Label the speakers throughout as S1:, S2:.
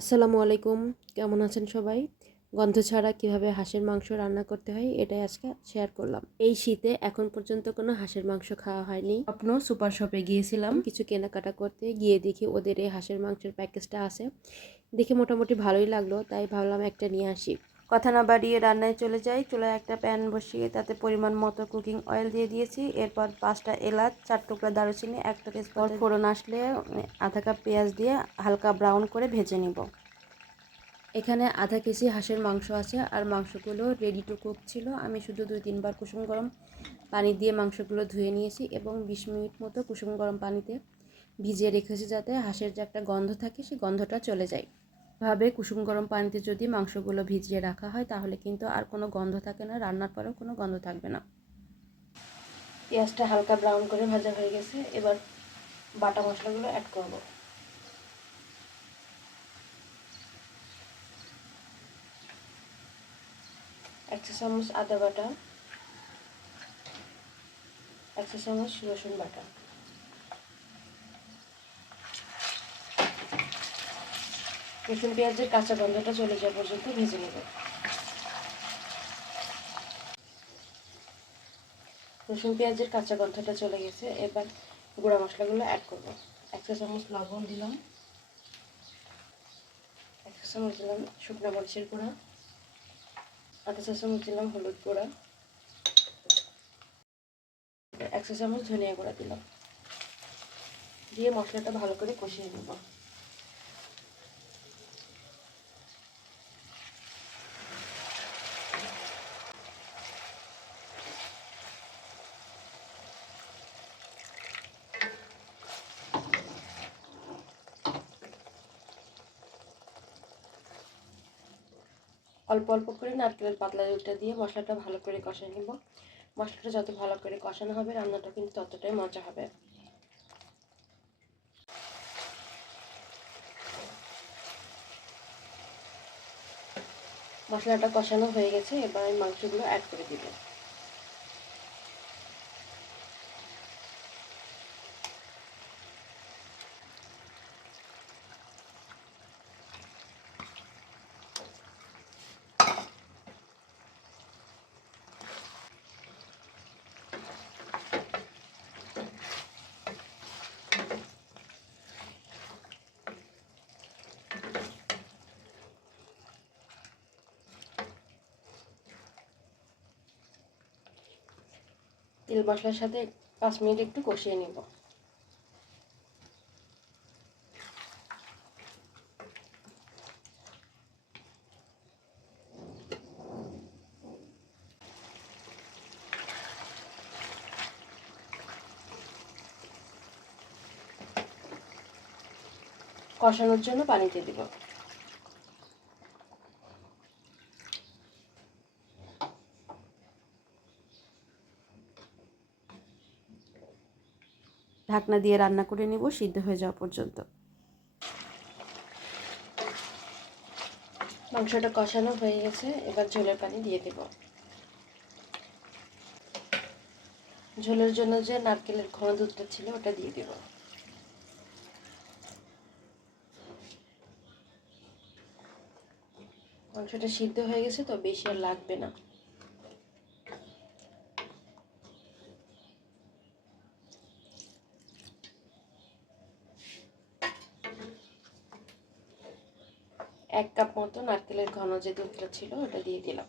S1: আসসালামু আলাইকুম। কেমন আছেন সবাই? গন্ধ ছাড়া কীভাবে হাঁসের মাংস রান্না করতে হয়, এটাই আজকে শেয়ার করলাম। এই শীতে এখন পর্যন্ত কোনো হাঁসের মাংস খাওয়া হয়নি। স্বপ্ন সুপার শপে গিয়েছিলাম। কিছু কেনাকাটা করতে গিয়ে দেখি ওদের এই হাঁসের মাংসের প্যাকেজটা আছে। দেখে মোটামুটি ভালোই লাগল, তাই ভাবলাম একটা নিয়ে আসি। কথা না বাড়িয়ে রান্নায় চলে যাই। চুলায় একটা প্যান বসিয়ে তাতে পরিমাণ মতো কুকিং অয়েল দিয়ে দিয়েছি। এরপর পাঁচটা এলাচ, চার টুকরা দারুচিনি একটা তেজপাতা ফোড়ন আসলে আধা কাপ পেঁয়াজ দিয়ে হালকা ব্রাউন করে ভেজে নিব। এখানে আধা কেজি হাঁসের মাংস আছে, আর মাংসগুলো রেডি টু কুক ছিল। আমি শুধু দুই তিনবার কুসুম গরম পানি দিয়ে মাংসগুলো ধুয়ে নিয়েছি এবং বিশ মিনিট মতো কুসুম গরম পানিতে ভিজিয়ে রেখেছি যাতে হাঁসের যে একটা গন্ধ থাকে, সেই গন্ধটা চলে যায়। ভাবে কুসুম গরম পানিতে যদি মাংসগুলো ভিজিয়ে রাখা হয়, তাহলে কিন্তু আর কোনো গন্ধ থাকে না। রান্নার পরেও কোনো গন্ধ থাকবে না। পেঁয়াজটা হালকা ব্রাউন করে ভাজা হয়ে গেছে। এবার বাটা মশলাগুলো অ্যাড করব। এক চামচ আদা বাটা এক চামচ রসুন বাটা। রসুন পেঁয়াজের কাঁচা গন্ধটা চলে যাওয়া পর্যন্ত ভেজে নেব। রসুন পেঁয়াজের কাঁচা গন্ধটা চলে গেছে, এবার গুঁড়া মশলাগুলো অ্যাড করব। এক চা চামচ লবণ দিলাম। এক চা চামচ দিলাম শুকনো মরিচের গুঁড়া। আধা চা চামচ দিলাম হলুদ গুঁড়া। এক চা চামচ ধনিয়া গুঁড়া দিলাম। দিয়ে মশলাটা ভালো করে কষিয়ে নেব। অল্প অল্প করে নারকেলের পাতলা দুধটা দিয়ে মশলাটা ভালো করে কষায় নেব। মশলাটা যত ভালো করে কষানো হবে, রান্নাটা কিন্তু ততটাই মজা হবে। মশলাটা কষানো হয়ে গেছে, এবার আমি মাংসগুলো অ্যাড করে দিব। তেল মশলার সাথে পাঁচ মিনিট একটু কষিয়ে নেব। কষানোর জন্য পানি দিয়ে দিব। ঢাকনা দিয়ে রান্না করে নেব, সিদ্ধ হয়ে যাওয়া পর্যন্ত। মাংসটা কষানো হয়ে গেছে, এবার ঝোলের পানি দিয়ে দেব। ঝোলের জন্য যে নারকেলের ঘন দুধটা ছিল, ওটা দিয়ে দেব। মাংসটা সিদ্ধ হয়ে গেছে, তো বেশি আর লাগবে না। এক কাপ মতো নারকেলের ঘন যে দুধটা ছিল, ওটা দিয়ে দিলাম।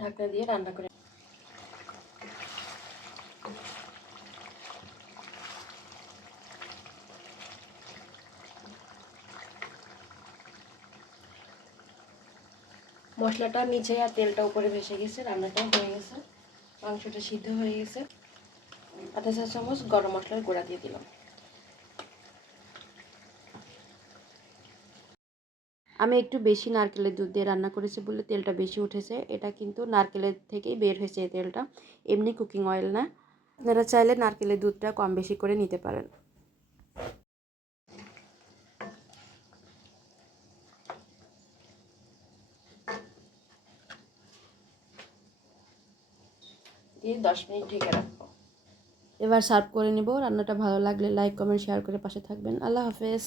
S1: ঢাকনা দিয়ে রান্না করে মশলাটা নিচে আর তেলটা উপরে ভেসে গেছে, রান্নাটাও হয়ে গেছে, মাংসটা সিদ্ধ হয়ে গেছে। আধা চা চামচ গরম মশলার গুঁড়া দিয়ে দিলাম। আমি একটু বেশি নারকেলের দুধ দিয়ে রান্না করেছি বলে তেলটা বেশি উঠেছে। এটা কিন্তু নারকেলের থেকেই বের হয়েছে এই তেলটা। এমনি কুকিং অয়েল না। আপনারা চাইলে নারকেলের দুধটা কম বেশি করে নিতে পারেন। দিয়ে দশ মিনিট ঢেকে রাখব।
S2: এবার সার্ভ করে নেব। রান্নাটা ভালো লাগলে লাইক, কমেন্ট, শেয়ার করে পাশে থাকবেন। আল্লাহ হাফেজ।